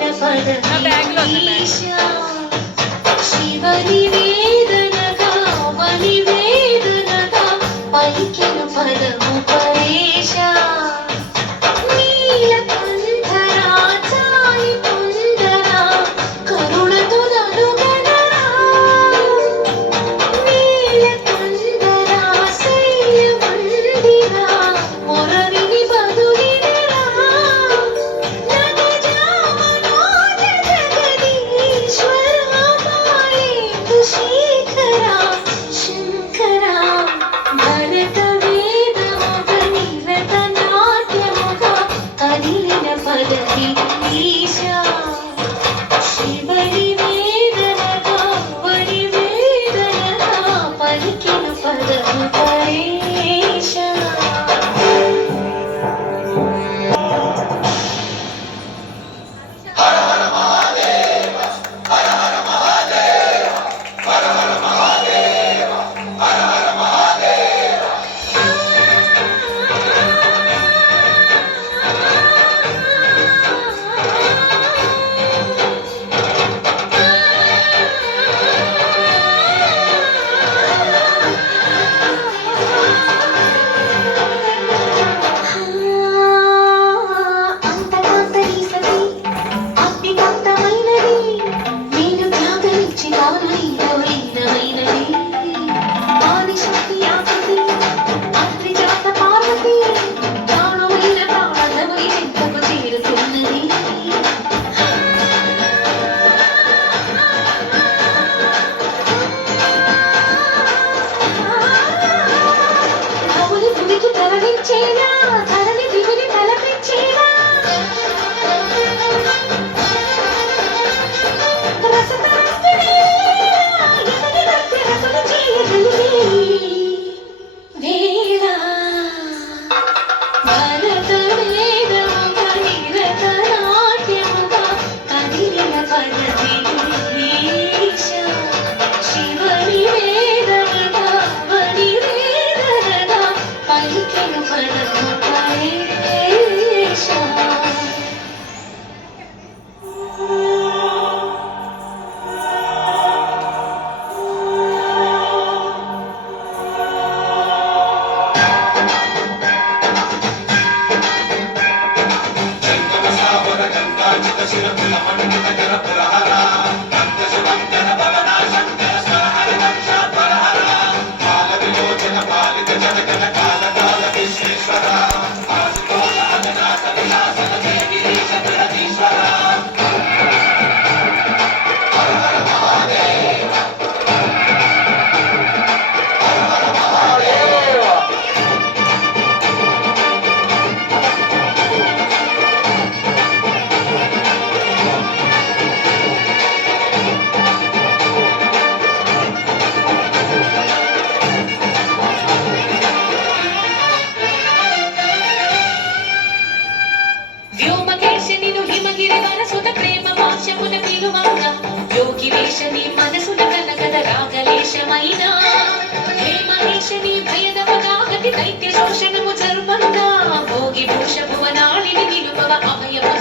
ബാഗിലുണ്ട് ബാഗിലുണ്ട് ശിവനി వ్యోమకేశ నిను హిమగిరి వరసుత ప్రేమ భాష్యమున పిలువంగ యోగి వేష నీ మనసున కనకద రాగలేశమైన. హేమహేష నీ దైత్య శోషణము చర్మంగా భోగి భూష భువనాళిని నిలుపవ అభయము